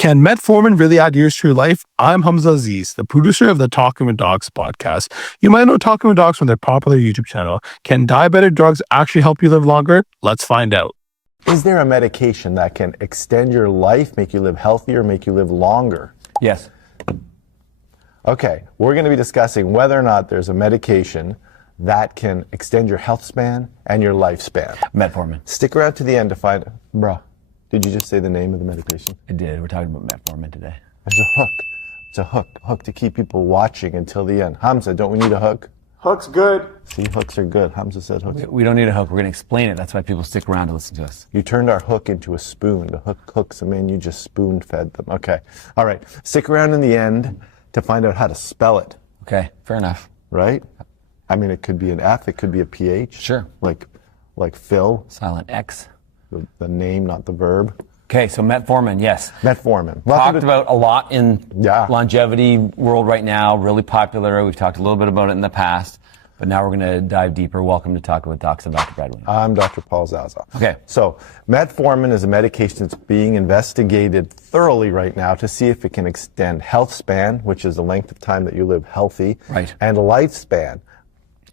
Can metformin really add years to your life? I'm Hamza Aziz, the producer of the Talking with Docs podcast. You might know Talking with Docs from their popular YouTube channel. Can diabetic drugs actually help you live longer? Let's find out. Is there a medication that can extend your life, make you live healthier, make you live longer? Yes. Okay, we're going to be discussing whether or not there's a medication that can extend your health span and your lifespan. Metformin. Stick around to the end to find... Bruh, did you just say the name of the medication? I did. We're talking about metformin today. There's a hook. It's a hook to keep people watching until the end. Hamza, don't we need a hook? Hook's good. See, hooks are good. Hamza said hooks. We don't need a hook. We're going to explain it. That's why people stick around to listen to us. You turned our hook into a spoon. The hook hooks them in. You just spoon-fed them. Okay. All right. Stick around in the end to find out how to spell it. Okay, fair enough. Right? I mean, it could be an F. It could be a PH. Sure. Like Phil. Silent X. The name, not the verb. Okay, so metformin, yes. Metformin. Talked about a lot in Yeah. longevity world right now, really popular. We've talked a little bit about it in the past, but now we're going to dive deeper. Welcome to Talking with Docs. I'm Dr. Brad Williams. I'm Dr. Paul Zaza. Okay. So metformin is a medication that's being investigated thoroughly right now to see if it can extend health span, which is the length of time that you live healthy, Right. and lifespan.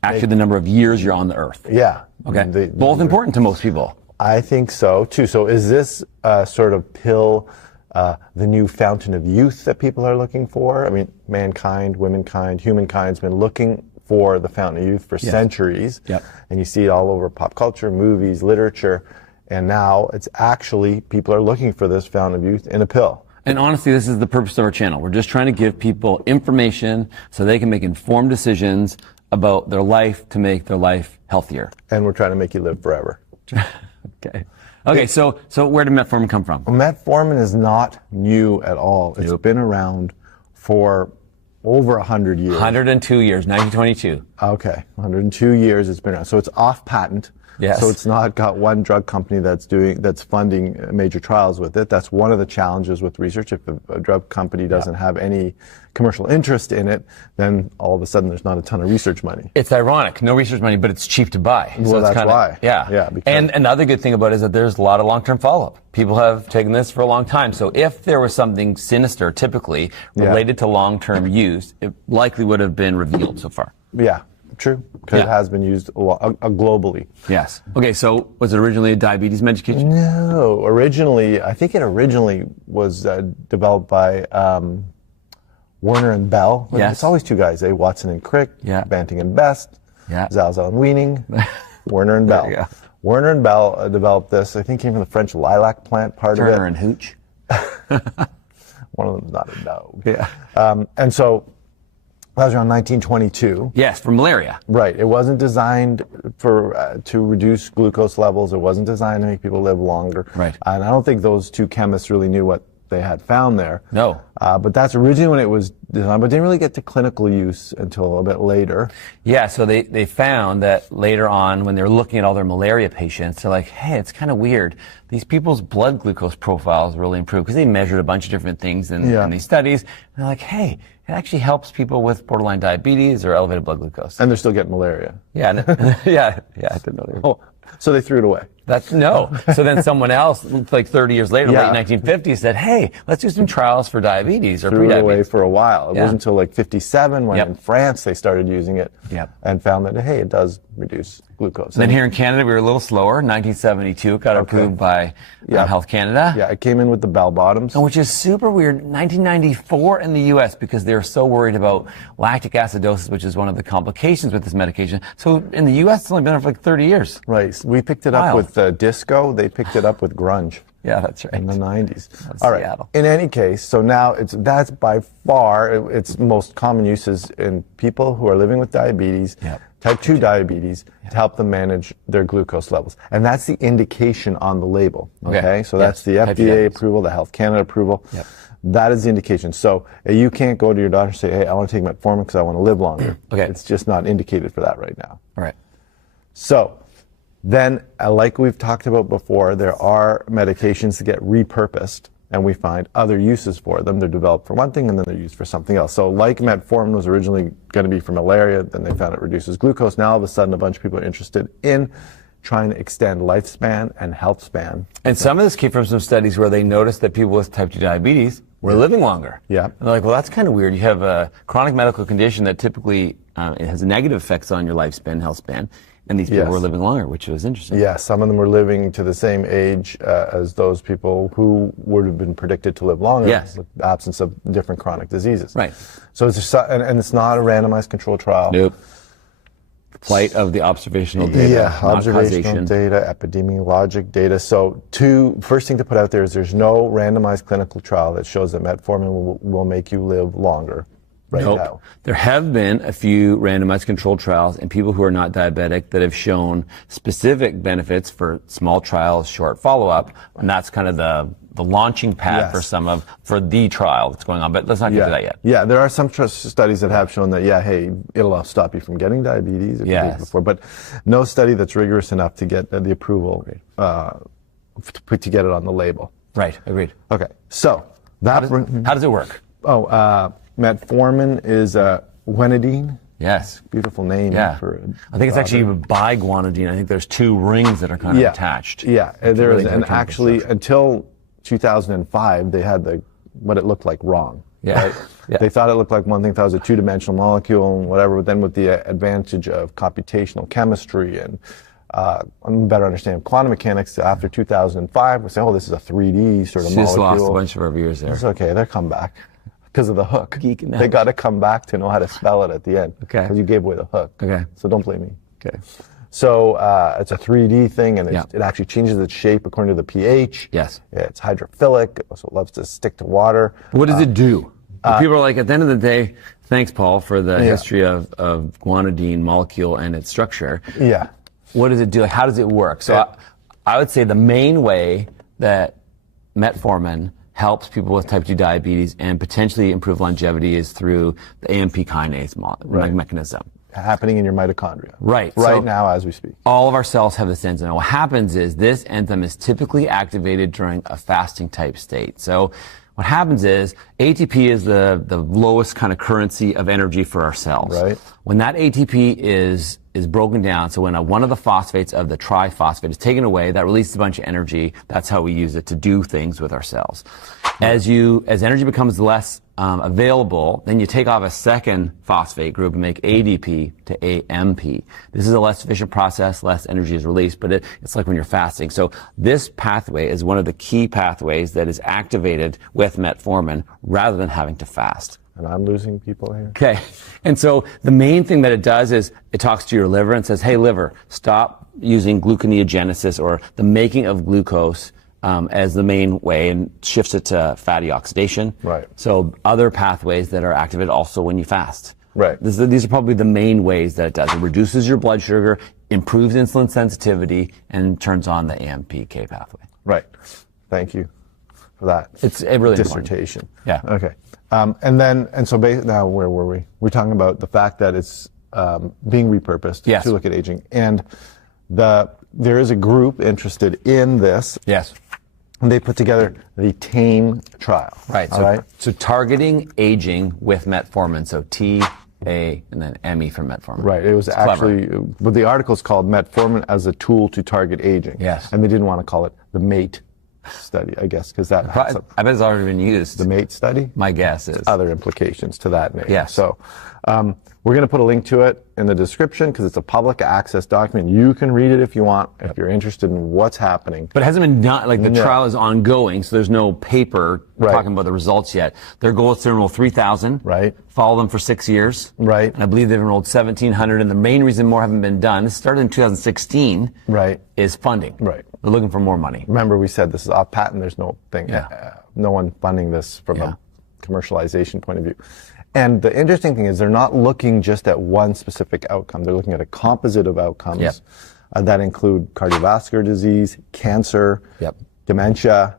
Actually, the number of years you're on the earth. Yeah. Okay. Both important to most people. I think so, too. So is this sort of pill the new fountain of youth that people are looking for? I mean, mankind, womankind, humankind's been looking for the fountain of youth for centuries. Yep. And you see it all over pop culture, movies, literature. And now it's actually, people are looking for this fountain of youth in a pill. And honestly, this is the purpose of our channel. We're just trying to give people information so they can make informed decisions about their life to make their life healthier. And we're trying to make you live forever. Okay, so where did metformin come from? Metformin is not new at all. It's been around for over 100 years. 102 years, 1922. Okay, 102 years it's been around. So it's off patent. Yes. So it's not got one drug company that's funding major trials with it. That's one of the challenges with research. If a drug company doesn't have any commercial interest in it, then all of a sudden there's not a ton of research money. It's ironic, no research money, but it's cheap to buy. Well, it's that's why. Yeah. Yeah. Because And another good thing about it is that there's a lot of long-term follow-up. People have taken this for a long time. So if there was something sinister, typically related to long-term use, it likely would have been revealed so far. Yeah, true. Because it has been used a lot, globally. Yes. Okay, so was it originally a diabetes medication? No, I think it originally was developed by Werner and Bell. Yes. It's always two guys, Watson and Crick, Banting and Best, Zaza and Weening, Werner and Bell. There you go. Werner and Bell developed this. I think came from the French lilac plant part Turner of it. and Hooch. One of them's not a dog. Yeah. And so that was around 1922. Yes, for malaria. Right. It wasn't designed for to reduce glucose levels. It wasn't designed to make people live longer. Right. And I don't think those two chemists really knew what they had found there. No. But that's originally when it was designed, but didn't really get to clinical use until a bit later. Yeah, so they found that later on when they're looking at all their malaria patients, they're like, hey, it's kind of weird. These people's blood glucose profiles really improved because they measured a bunch of different things in these studies. And they're like, hey, it actually helps people with borderline diabetes or elevated blood glucose. And they're still getting malaria. Yeah, yeah, I didn't know they were. So they threw it away. So then someone else, like 30 years later, late 1950s, said, hey, let's do some trials for diabetes or Threw it prediabetes. away for a while. It wasn't until like 57 when in France they started using it and found that, hey, it does reduce glucose. Then here in Canada, we were a little slower. 1972, it got approved by Health Canada. Yeah, it came in with the bell bottoms. Which is super weird. 1994 in the U.S. because they're so worried about lactic acidosis, which is one of the complications with this medication. So in the U.S., it's only been there for like 30 years. Right. We picked it up with disco. They picked it up with grunge. Yeah, that's right. In the 90s. That's All right. Seattle. In any case, so now that's by far its most common uses in people who are living with diabetes, type 2 diabetes, to help them manage their glucose levels. And that's the indication on the label. Okay? So that's the FDA approval, the Health Canada approval. That is the indication. So you can't go to your doctor and say, hey, I want to take metformin because I want to live longer. It's just not indicated for that right now. All right. So then, like we've talked about before, there are medications that get repurposed, and we find other uses for them. They're developed for one thing, and then they're used for something else. So like metformin was originally going to be for malaria, then they found it reduces glucose. Now all of a sudden, a bunch of people are interested in trying to extend lifespan and health span. And some of this came from some studies where they noticed that people with type 2 diabetes were living longer. Yeah. And they're like, well, that's kind of weird. You have a chronic medical condition that typically it has negative effects on your lifespan, health span, and these people were living longer, which was interesting. Yeah, some of them were living to the same age as those people who would have been predicted to live longer. Yes. With the absence of different chronic diseases. Right. So it's and it's not a randomized controlled trial. Nope. Plight of the observational data. Yeah, not observational causation. data, epidemiologic data. So first thing to put out there is there's no randomized clinical trial that shows that metformin will make you live longer right now. There have been a few randomized controlled trials in people who are not diabetic that have shown specific benefits for small trials, short follow-up, and that's kind of the launching pad for the trial that's going on. But let's not get to that yet. Yeah, there are some studies that have shown that, hey, it'll stop you from getting diabetes if you did it before, but no study that's rigorous enough to get the approval to get it on the label. Right, agreed. Okay, so How does it work? Metformin is guanidine. Yes. Beautiful name. Yeah. For I think it's actually biguanidine. I think there's two rings that are kind of attached. Yeah, there is, and actually until 2005, they had what it looked like wrong. Yeah. Right? They thought it looked like one thing, thought it was a two-dimensional molecule and whatever, but then with the advantage of computational chemistry and better understanding of quantum mechanics, after 2005, we say, this is a 3D sort of molecule. Just lost a bunch of our viewers there. It's okay, they'll come back. Because of the hook. Geeking out. They got to come back to know how to spell it at the end. Okay. Because you gave away the hook. Okay. So don't blame me. Okay. So it's a 3D thing, and it actually changes its shape according to the pH. Yes. It's hydrophilic, so it loves to stick to water. What does it do? People are like, at the end of the day, thanks, Paul, for the history of guanidine molecule and its structure. Yeah. What does it do? Like, how does it work? So I would say the main way that metformin helps people with type 2 diabetes and potentially improve longevity is through the AMP kinase mechanism. Happening in your mitochondria. Right. Right now as we speak. All of our cells have this enzyme. What happens is this enzyme is typically activated during a fasting type state. So what happens is ATP is the lowest kind of currency of energy for our cells. Right. When that ATP is broken down, so when one of the phosphates of the triphosphate is taken away, that releases a bunch of energy. That's how we use it to do things with our cells. As energy becomes less available, then you take off a second phosphate group and make ADP to AMP. This is a less efficient process, less energy is released, but it's like when you're fasting. So this pathway is one of the key pathways that is activated with metformin rather than having to fast. And I'm losing people here. Okay. And so the main thing that it does is it talks to your liver and says, hey, liver, stop using gluconeogenesis or the making of glucose as the main way and shifts it to fatty oxidation. Right. So other pathways that are activated also when you fast. Right. These are probably the main ways that it does. It reduces your blood sugar, improves insulin sensitivity, and turns on the AMPK pathway. Right. Thank you for that. It's a really dissertation. Important. Yeah. Okay. Now where were we? We're talking about the fact that it's being repurposed to look at aging, and there is a group interested in this. Yes. And they put together the TAME trial. Right. So targeting aging with metformin. So T, A, and then ME for metformin. Right. It was but the article is called Metformin as a Tool to Target Aging. Yes. And they didn't want to call it the MATE study, I guess, because that has I bet it's already been used. The MATE study? My guess is. Other implications to that name. Yes. So we're going to put a link to it in the description because it's a public access document. You can read it if you want, if you're interested in what's happening. But it hasn't been done, like the trial is ongoing, so there's no paper talking about the results yet. Their goal is to enroll 3,000. Right. Follow them for 6 years. Right. And I believe they've enrolled 1,700, and the main reason more haven't been done, this started in 2016. Right. Is funding. Right. They're looking for more money. Remember we said this is off patent, there's no thing, no one funding this from a commercialization point of view. And the interesting thing is they're not looking just at one specific outcome. They're looking at a composite of outcomes that include cardiovascular disease, cancer, dementia,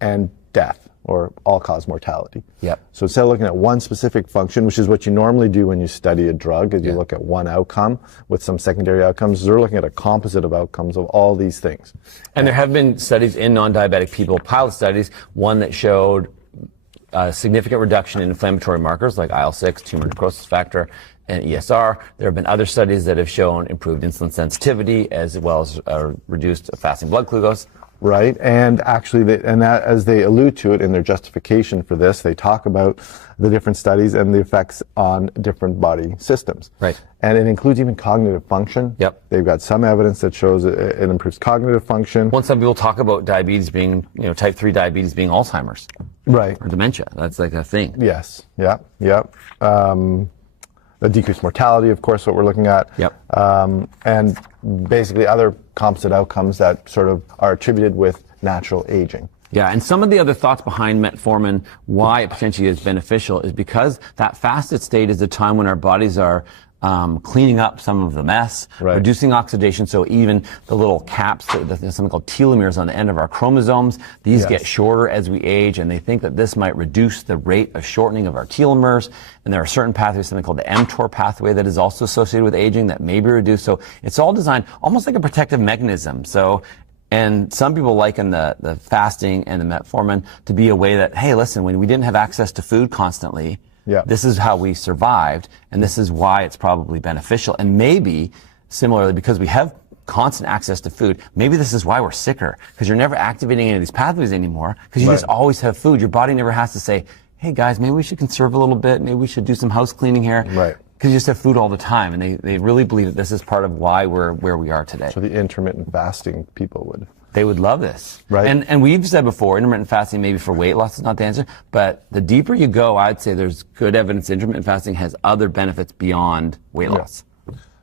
and death, or all-cause mortality. So instead of looking at one specific function, which is what you normally do when you study a drug, is you look at one outcome with some secondary outcomes, they're looking at a composite of outcomes of all these things. And there have been studies in non-diabetic people, pilot studies, one that showed a significant reduction in inflammatory markers like IL-6, tumor necrosis factor, and ESR. There have been other studies that have shown improved insulin sensitivity as well as reduced fasting blood glucose. Right, and actually, as they allude to it in their justification for this, they talk about the different studies and the effects on different body systems. Right. And it includes even cognitive function. Yep. They've got some evidence that shows it improves cognitive function. Well, some people talk about diabetes being, type 3 diabetes being Alzheimer's. Right. Or dementia. That's like a thing. Yes. Yep. The decreased mortality, of course, what we're looking at. Yep. And basically other composite outcomes that sort of are attributed with natural aging. Yeah, and some of the other thoughts behind metformin, why it potentially is beneficial, is because that fasted state is the time when our bodies are cleaning up some of the mess, reducing oxidation, so even the little caps, there's something called telomeres on the end of our chromosomes, these get shorter as we age, and they think that this might reduce the rate of shortening of our telomeres, and there are certain pathways, something called the mTOR pathway that is also associated with aging that may be reduced, so it's all designed almost like a protective mechanism. And some people liken the fasting and the metformin to be a way that, hey, listen, when we didn't have access to food constantly, this is how we survived, and this is why it's probably beneficial. And maybe, similarly, because we have constant access to food, maybe this is why we're sicker, because you're never activating any of these pathways anymore, because you just always have food. Your body never has to say, hey, guys, maybe we should conserve a little bit, maybe we should do some house cleaning here. Right. Because you just have food all the time, and they really believe that this is part of why we're where we are today. So the intermittent fasting people would. They would love this. Right. And we've said before, intermittent fasting maybe for weight loss is not the answer, but the deeper you go, I'd say there's good evidence intermittent fasting has other benefits beyond weight loss.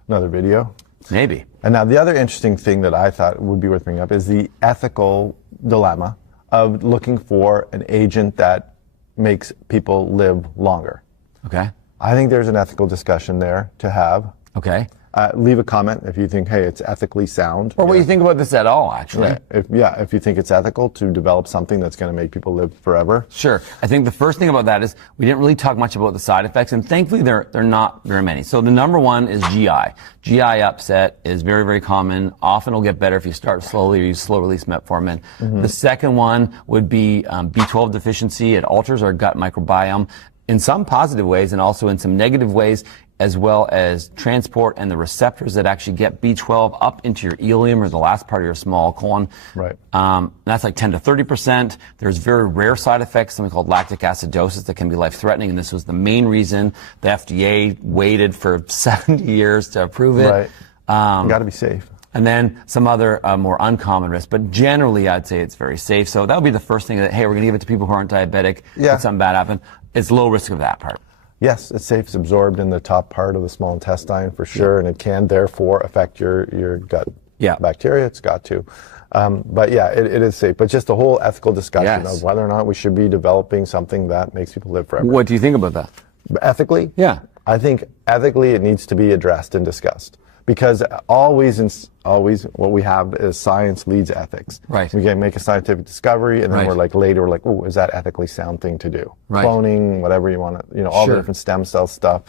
Another video? Maybe. And now the other interesting thing that I thought would be worth bringing up is the ethical dilemma of looking for an agent that makes people live longer. Okay. I think there's an ethical discussion there to have. Okay. Leave a comment if you think, hey, it's ethically sound. Or what you think about this at all, actually. Right. If you think it's ethical to develop something that's going to make people live forever. Sure. I think the first thing about that is we didn't really talk much about the side effects, and thankfully they're not very many. So the number one is GI. GI upset is very, very common. Often it'll get better if you start slowly or use slow-release metformin. The second one would be B12 deficiency. It alters our gut microbiome in some positive ways and also in some negative ways, as well as transport and the receptors that actually get B12 up into your ileum or the last part of your small colon. Right. That's like 10 to 30%. There's very rare side effects, something called lactic acidosis that can be life-threatening, and this was the main reason the FDA waited for 70 years to approve it. Right. Got to be safe. And then some other more uncommon risks, but generally I'd say it's very safe. So that would be the first thing that, hey, we're going to give it to people who aren't diabetic. Could something bad happen? It's low risk of that part. Yes, it's safe. It's absorbed in the top part of the small intestine for sure, and it can therefore affect your gut bacteria. It's got to. But yeah, it is safe. But just the whole ethical discussion of whether or not we should be developing something that makes people live forever. What do you think about that? Ethically? Yeah. I think ethically it needs to be addressed and discussed. Because always what we have is science leads ethics. Right. We can make a scientific discovery, and then we're like, oh, is that ethically sound thing to do? Right. Cloning, whatever you want to, all the different stem cell stuff.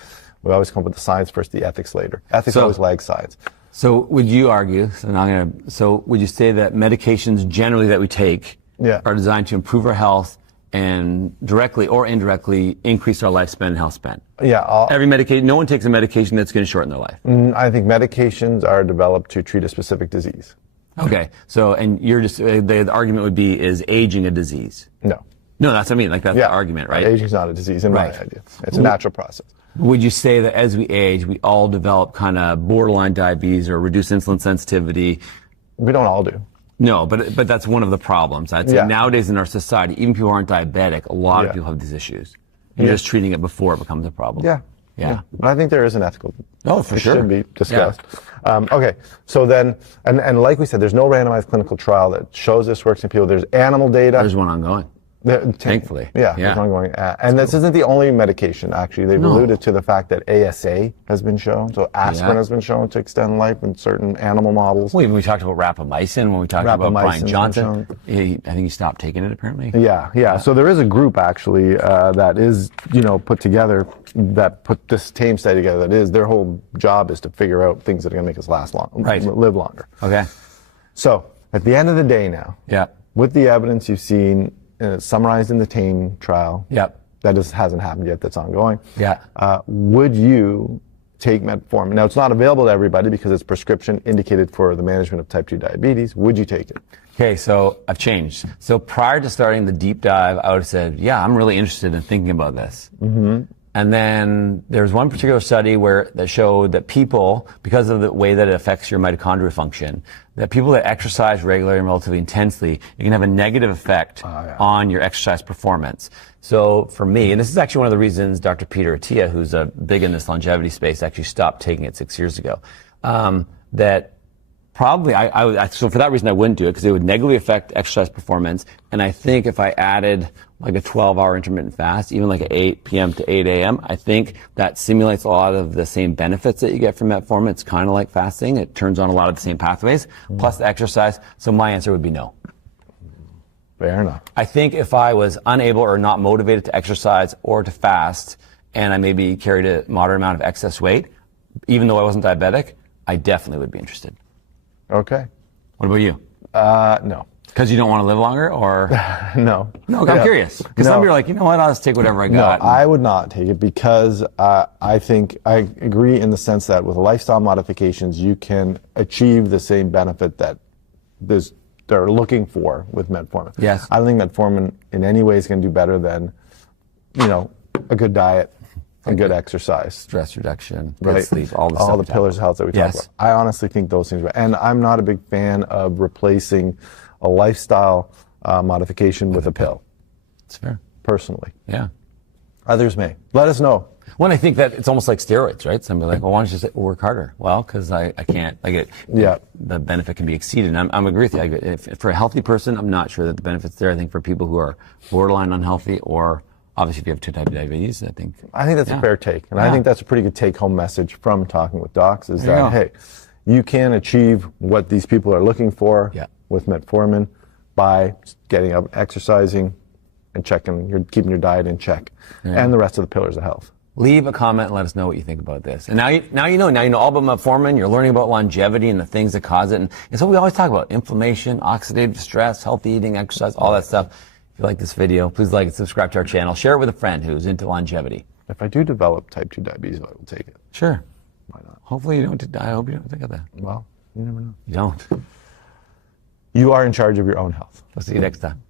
We always come up with the science first, the ethics later. Ethics always lag science. So would you argue, so would you say that medications generally that we take are designed to improve our health and directly or indirectly increase our lifespan and health span? Yeah. Every medication, no one takes a medication that's going to shorten their life. I think medications are developed to treat a specific disease. Okay. So, and you're just, the argument would be, is aging a disease? No. No, that's what I mean. Like, that's the argument, right? Aging's not a disease in my idea. It's a natural process. Would you say that as we age, we all develop kind of borderline diabetes or reduced insulin sensitivity? We don't all do. No, but that's one of the problems. I'd say nowadays in our society, even people who aren't diabetic, a lot of people have these issues. You're just treating it before it becomes a problem. Yeah. But I think there is an ethical. Oh, for sure. It should be discussed. Okay. So then, and like we said, there's no randomized clinical trial that shows this works in people. There's animal data. There's one ongoing. Thankfully. There's one ongoing. And this isn't the only medication, actually. They've alluded to the fact that ASA has been shown. So aspirin has been shown to extend life in certain animal models. Well, even we talked about rapamycin when we talked about Brian Johnson. I think he stopped taking it, apparently. Yeah. So there is a group, actually, that is, put together, that put this TAME study together. That is, their whole job is to figure out things that are going to make us live longer. Okay. So at the end of the day now, with the evidence you've seen, summarized in the TAME trial. Yep. That just hasn't happened yet. That's ongoing. Yeah. Would you take metformin? Now, it's not available to everybody because it's prescription indicated for the management of type 2 diabetes. Would you take it? Okay, so I've changed. So prior to starting the deep dive, I would have said, yeah, I'm really interested in thinking about this. Mm-hmm. And then there's one particular study that showed that people, because of the way that it affects your mitochondrial function, that people that exercise regularly and relatively intensely, it can have a negative effect on your exercise performance. So for me, and this is actually one of the reasons Dr. Peter Attia, who's big in this longevity space, actually stopped taking it 6 years ago, that probably, so for that reason I wouldn't do it, because it would negatively affect exercise performance. And I think if I added like a 12-hour intermittent fast, even like at 8 p.m. to 8 a.m., I think that simulates a lot of the same benefits that you get from metformin. It's kind of like fasting. It turns on a lot of the same pathways, plus the exercise. So my answer would be no. Fair enough. I think if I was unable or not motivated to exercise or to fast, and I maybe carried a moderate amount of excess weight, even though I wasn't diabetic, I definitely would be interested. Okay. What about you? No. Because you don't want to live longer, or? No. No, I'm curious. Because some people are like, you know what, I'll just take whatever I got. No, I would not take it because I think I agree in the sense that with lifestyle modifications, you can achieve the same benefit that they're looking for with metformin. Yes. I don't think metformin in any way is going to do better than, a good diet, a good exercise. Stress reduction, good sleep, all the all stuff. the pillars of health that we talk about. I honestly think those things. And I'm not a big fan of replacing a lifestyle modification with a pill. It's fair. Personally. Yeah. Others may. Let us know. Well, I think that it's almost like steroids, right? Somebody like, well, why don't you just work harder? Well, because I can't, the benefit can be exceeded. And I'm agree with you. If for a healthy person, I'm not sure that the benefit's there. I think for people who are borderline unhealthy, or obviously if you have 2 type 2 diabetes, I think that's a fair take. And I think that's a pretty good take-home message from talking with docs is that, hey, you can achieve what these people are looking for with metformin by getting up, exercising, and keeping your diet in check, and the rest of the pillars of health. Leave a comment and let us know what you think about this. And now you know all about metformin. You're learning about longevity and the things that cause it. And it's what we always talk about: inflammation, oxidative stress, healthy eating, exercise, all that stuff. If you like this video, please like and subscribe to our channel. Share it with a friend who's into longevity. If I do develop type 2 diabetes, I will take it. Sure. Why not? Hopefully you don't. I hope you don't think of that. Well, you never know. You don't. You are in charge of your own health. We'll see you next time.